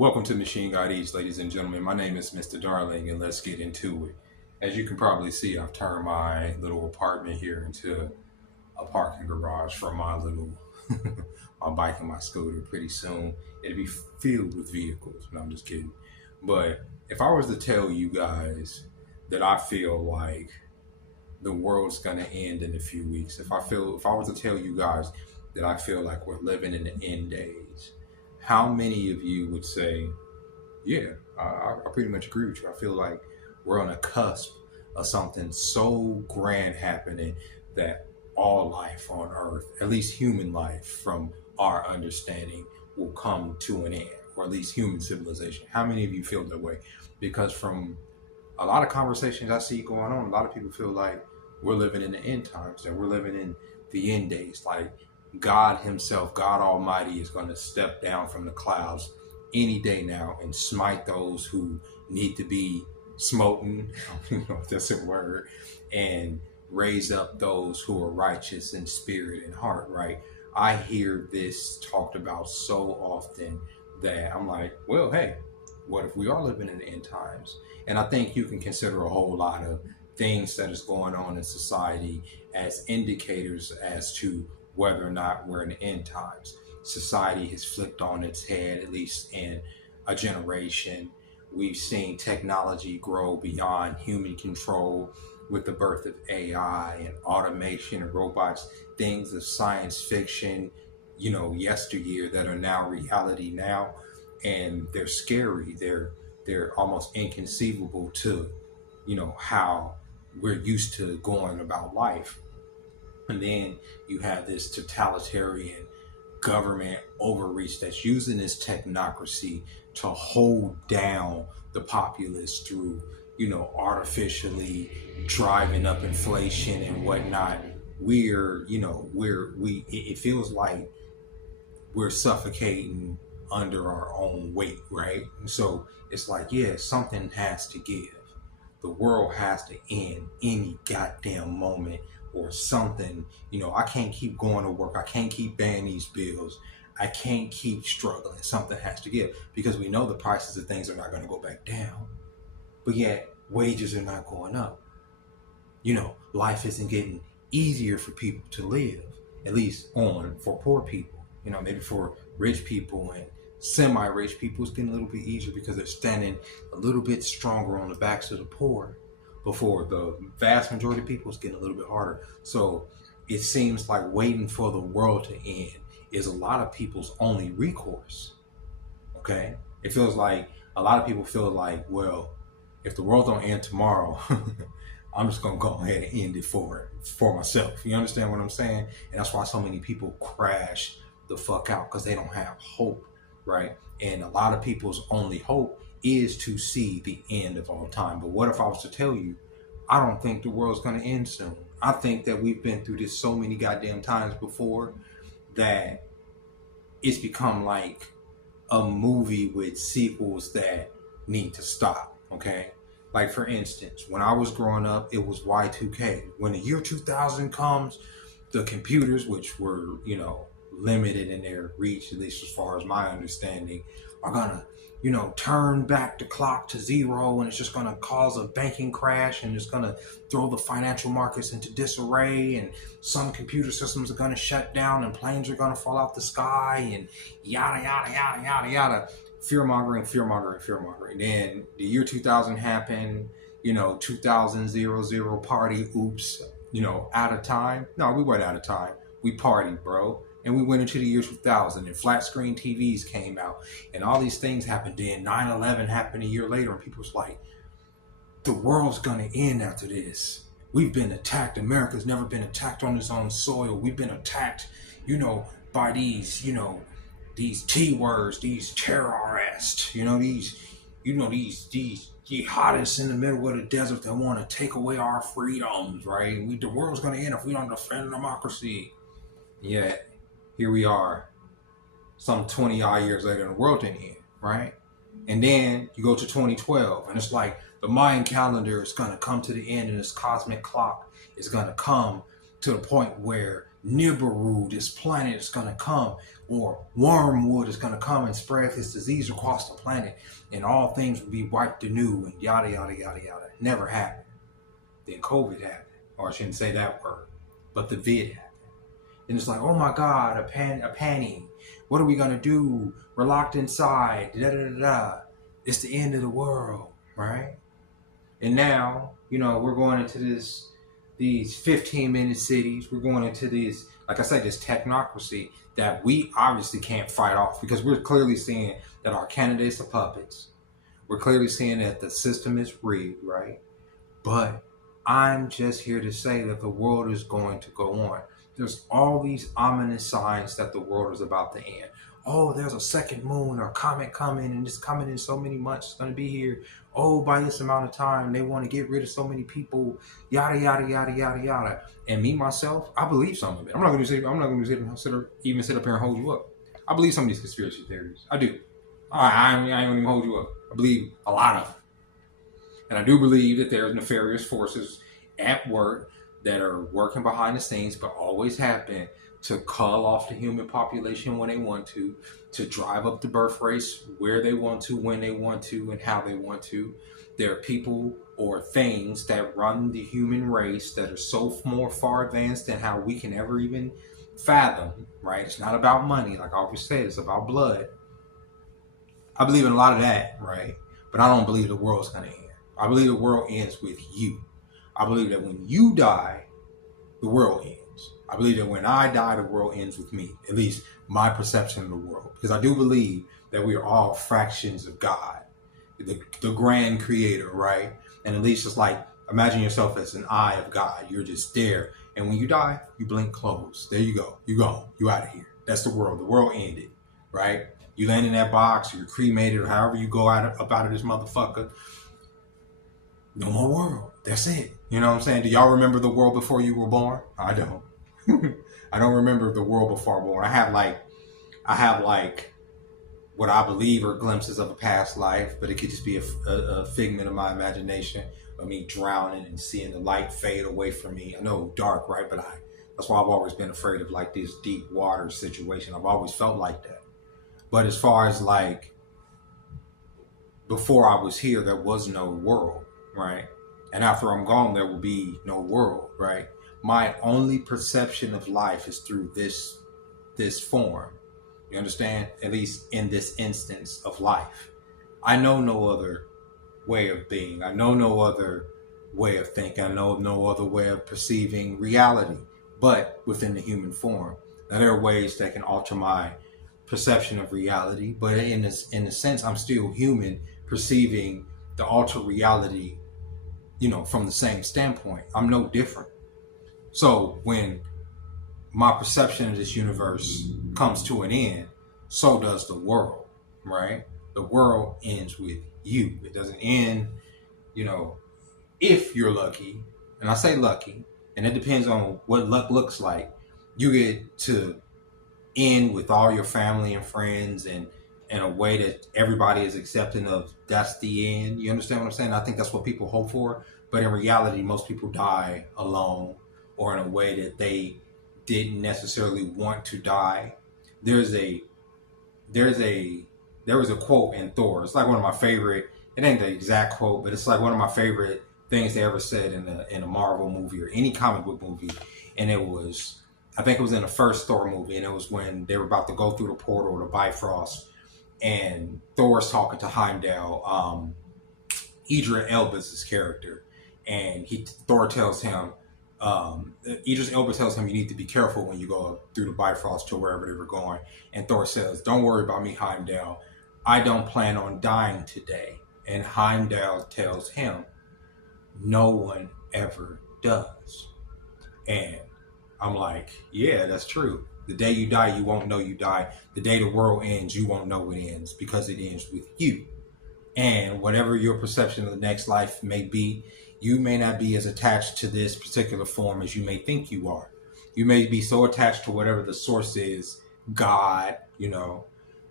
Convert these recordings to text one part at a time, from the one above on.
Welcome to Machine God Eats, ladies and gentlemen. My name is Mr. Darling, and let's get into it. As you can probably see, I've turned my little apartment here into a parking garage for my little my bike and my scooter. Pretty soon, it'll be filled with vehicles. No, I'm just kidding. But if I was to tell you guys that I feel like the world's gonna end in a few weeks, if I was to tell you guys that I feel like we're living in the end days, how many of you would say, yeah, I pretty much agree with you. I feel like we're on a cusp of something so grand happening that all life on earth, at least human life from our understanding, will come to an end, or at least human civilization. How many of you feel that way? Because from a lot of conversations I see going on, a lot of people feel like we're living in the end times and we're living in the end days. Like God Himself, God Almighty, is going to step down from the clouds any day now and smite those who need to be smoten, if that's a word, and raise up those who are righteous in spirit and heart, right? I hear this talked about so often that I'm like, well, hey, what if we are living in the end times? And I think you can consider a whole lot of things that is going on in society as indicators as to whether or not we're in the end times. Society has flipped on its head, at least in a generation. We've seen technology grow beyond human control with the birth of AI and automation and robots, things of science fiction, yesteryear that are now reality now. And they're scary. They're almost inconceivable to, how we're used to going about life. And then you have this totalitarian government overreach that's using this technocracy to hold down the populace through, artificially driving up inflation and whatnot. It feels like we're suffocating under our own weight, right? So it's like, yeah, something has to give. The world has to end any goddamn moment or something. I can't keep going to work. I can't keep paying these bills. I can't keep struggling. Something has to give, because we know the prices of things are not going to go back down. But yet wages are not going up. Life isn't getting easier for people to live, at least for poor people. Maybe for rich people and semi-rich people, it's getting a little bit easier because they're standing a little bit stronger on the backs of the poor. Before the vast majority of people, it's getting a little bit harder. So it seems like waiting for the world to end is a lot of people's only recourse. Okay? It feels like a lot of people feel like, well, if the world don't end tomorrow, I'm just gonna go ahead and end it for myself. You understand what I'm saying? And that's why so many people crash the fuck out, because they don't have hope, right? And a lot of people's only hope is to see the end of all time. But what if I was to tell you, I don't think the world's going to end soon. I think that we've been through this so many goddamn times before that it's become like a movie with sequels that need to stop, okay? Like, for instance, when I was growing up, it was Y2K. When the year 2000 comes, the computers, which were, limited in their reach, at least as far as my understanding, are gonna, turn back the clock to zero, and it's just gonna cause a banking crash, and it's gonna throw the financial markets into disarray, and some computer systems are gonna shut down, and planes are gonna fall out the sky, and yada yada yada yada yada. Fear mongering. Then the year 2000 happened, 2000 party, oops, out of time. No, we weren't out of time. We partied, bro. And we went into the year 2000, and flat screen TVs came out, and all these things happened. Then 9/11 happened a year later, and people was like, the world's gonna end after this. We've been attacked. America's never been attacked on its own soil. We've been attacked, by these T words, these terrorists, these jihadists in the middle of the desert that want to take away our freedoms, right? The world's gonna end if we don't defend democracy. Yeah. Here we are, some 20 odd years later, and the world didn't end, right? And then you go to 2012, and it's like the Mayan calendar is going to come to the end, and this cosmic clock is going to come to the point where Nibiru, this planet, is going to come or wormwood is going to come and spread this disease across the planet and all things will be wiped anew and yada, yada, yada, yada. Never happened. Then COVID happened. Or I shouldn't say that word, but the vid happened. And it's like, oh my God, a panic. What are we going to do? We're locked inside. Da, da, da, da. It's the end of the world, right? And now, we're going into these 15-minute cities. We're going into these, like I said, this technocracy that we obviously can't fight off because we're clearly seeing that our candidates are puppets. We're clearly seeing that the system is rigged, right? But I'm just here to say that the world is going to go on. There's all these ominous signs that the world is about to end. Oh, there's a second moon or comet coming, and it's coming in so many months. It's going to be here. Oh, by this amount of time, they want to get rid of so many people. Yada yada yada yada yada. And me myself, I believe some of it. I'm not going to sit up here and hold you up. I believe some of these conspiracy theories. I do. I ain't going to even hold you up. I believe a lot of them. And I do believe that there's nefarious forces at work that are working behind the scenes, but always have been, to cull off the human population when they want to drive up the birth rates where they want to, when they want to, and how they want to. There are people or things that run the human race that are so more far advanced than how we can ever even fathom, right? It's not about money, like I always say, it's about blood. I believe in a lot of that, right? But I don't believe the world's going to end. I believe the world ends with you. I believe that when you die, the world ends. I believe that when I die, the world ends with me. At least my perception of the world. Because I do believe that we are all fractions of God, the grand creator, right? And at least it's like, imagine yourself as an eye of God. You're just there. And when you die, you blink closed. There you go. You gone. You out of here. That's the world. The world ended, right? You land in that box, or you're cremated, or however you go up out of this motherfucker. No more world. That's it. You know what I'm saying? Do y'all remember the world before you were born? I don't. I don't remember the world before born. I have like what I believe are glimpses of a past life, but it could just be a figment of my imagination of me drowning and seeing the light fade away from me. I know dark, right? But that's why I've always been afraid of like this deep water situation. I've always felt like that. But as far as like before I was here, there was no world, right? And after I'm gone, there will be no world, right? My only perception of life is through this form. You understand? At least in this instance of life. I know no other way of being. I know no other way of thinking. I know no other way of perceiving reality, but within the human form. Now, there are ways that can alter my perception of reality, but in a sense, I'm still human, perceiving the altered reality, from the same standpoint. I'm no different. So when my perception of this universe comes to an end, so does the world, right? The world ends with you. It doesn't end, if you're lucky, and I say lucky, and it depends on what luck looks like. You get to end with all your family and friends and in a way that everybody is accepting of. That's the end. You understand what I'm saying? I think that's what people hope for. But in reality, most people die alone or in a way that they didn't necessarily want to die. There was a quote in Thor. It's like one of my favorite. It ain't the exact quote, but it's like one of my favorite things they ever said in a Marvel movie or any comic book movie. And it was, I think it was in the first Thor movie, and it was when they were about to go through the portal to Bifrost, and Thor's talking to Heimdall, Idris Elba's character, and Thor tells him, Idris Elba tells him, you need to be careful when you go through the Bifrost to wherever they were going. And Thor says, don't worry about me, Heimdall. I don't plan on dying today. And Heimdall tells him, no one ever does. And I'm like, yeah, that's true. The day you die, you won't know you died. The day the world ends, you won't know it ends because it ends with you. And whatever your perception of the next life may be, you may not be as attached to this particular form as you may think you are. You may be so attached to whatever the source is, God,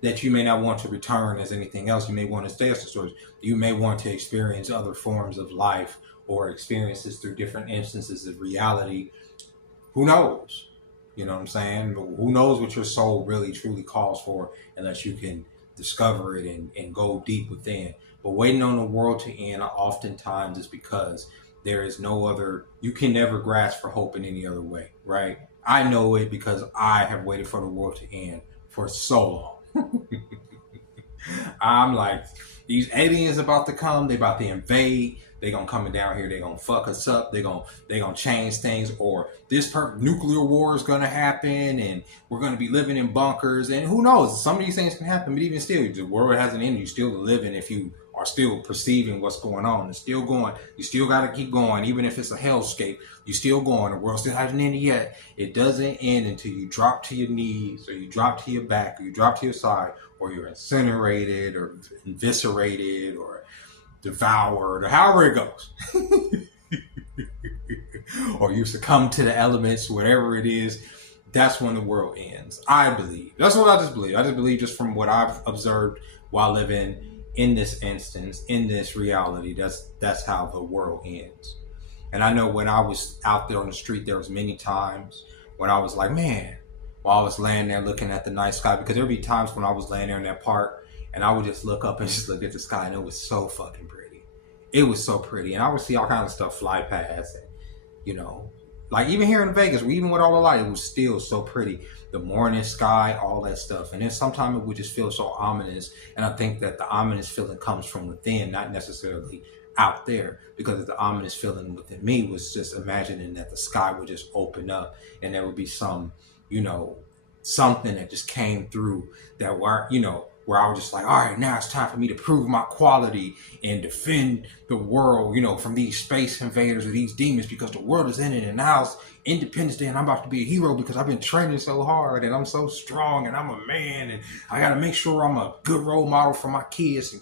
that you may not want to return as anything else. You may want to stay as the source. You may want to experience other forms of life or experiences through different instances of reality. Who knows? You know what I'm saying? But who knows what your soul really truly calls for unless you can discover it and go deep within. But waiting on the world to end oftentimes is because there is no other, you can never grasp for hope in any other way, right? I know it because I have waited for the world to end for so long. I'm like, these aliens about to come, they about to invade, they gonna coming down here, they gonna fuck us up, they gonna change things, or this nuclear war is gonna happen and we're gonna be living in bunkers, and who knows, some of these things can happen, but even still, the world hasn't ended, you still living if you are still perceiving what's going on. It's still going. You still got to keep going, even if it's a hellscape. You still going. The world still hasn't ended yet. It doesn't end until you drop to your knees, or you drop to your back, or you drop to your side, or you're incinerated, or eviscerated, or devoured, or however it goes. Or you succumb to the elements, whatever it is. That's when the world ends. I believe. That's what I just believe. I just believe, just from what I've observed while living in this instance, in this reality, that's how the world ends. And I know when I was out there on the street, there was many times when I was like, man, while I was laying there looking at the night sky, because there'd be times when I was laying there in that park and I would just look up and just look at the sky, and it was so fucking pretty. It was so pretty. And I would see all kinds of stuff fly past, and, you know, like even here in Vegas, even with all the light, it was still so pretty. The morning sky, all that stuff. And then sometimes it would just feel so ominous. And I think that the ominous feeling comes from within, not necessarily out there. Because the ominous feeling within me was just imagining that the sky would just open up and there would be some, you know, something that just came through that were, you know, where I was just like, all right, now it's time for me to prove my quality and defend the world, you know, from these space invaders or these demons, because the world is ending and now it's Independence Day and I'm about to be a hero because I've been training so hard and I'm so strong and I'm a man and I got to make sure I'm a good role model for my kids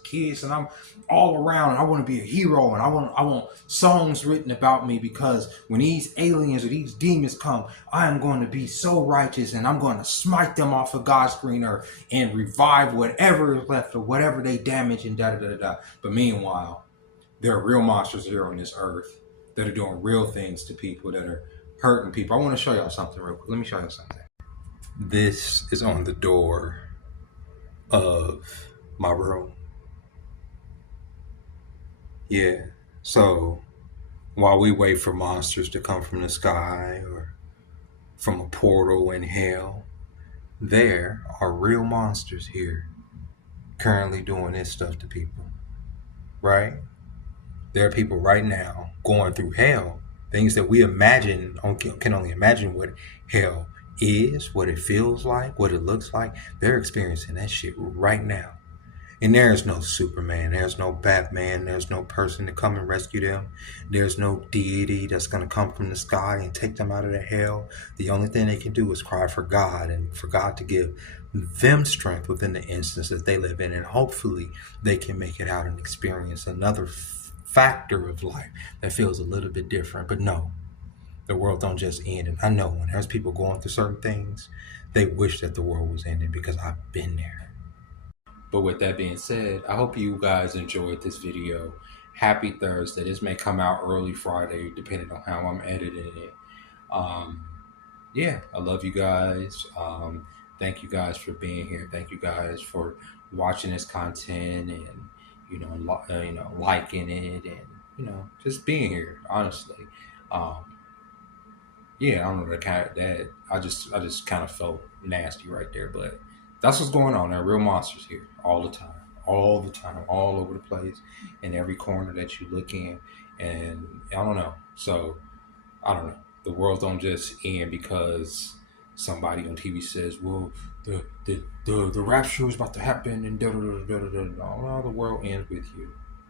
and I'm all around and I want to be a hero and I want songs written about me, because when these aliens or these demons come, I am going to be so righteous and I'm going to smite them off of God's green earth and revive whatever is left or whatever they damage and da-da-da-da-da. But meanwhile, there are real monsters here on this earth that are doing real things to people, that are hurting people. I want to show y'all something real quick. Let me show y'all something. This is on the door of my room. Yeah. So while we wait for monsters to come from the sky or from a portal in hell, there are real monsters here currently doing this stuff to people, right? There are people right now going through hell, things that we imagine, can only imagine what hell is, what it feels like, what it looks like. They're experiencing that shit right now. And there is no Superman, there's no Batman, there's no person to come and rescue them. There's no deity that's going to come from the sky and take them out of the hell. The only thing they can do is cry for God, and for God to give them strength within the instance that they live in. And hopefully they can make it out and experience another factor of life that feels a little bit different. But no, the world don't just end. And I know when there's people going through certain things, they wish that the world was ending, because I've been there. But with that being said, I hope you guys enjoyed this video. Happy Thursday. This may come out early Friday, depending on how I'm editing it. Yeah, I love you guys. Thank you guys for being here. Thank you guys for watching this content and, you know, liking it and, you know, just being here, honestly. Yeah, I don't know, that I just kind of felt nasty right there, but that's what's going on. There are real monsters here all the time, all over the place, in every corner that you look in. And I don't know. So I don't know. The world don't just end because somebody on TV says, well, the rapture is about to happen and da da da da da da. No, the world ends with you.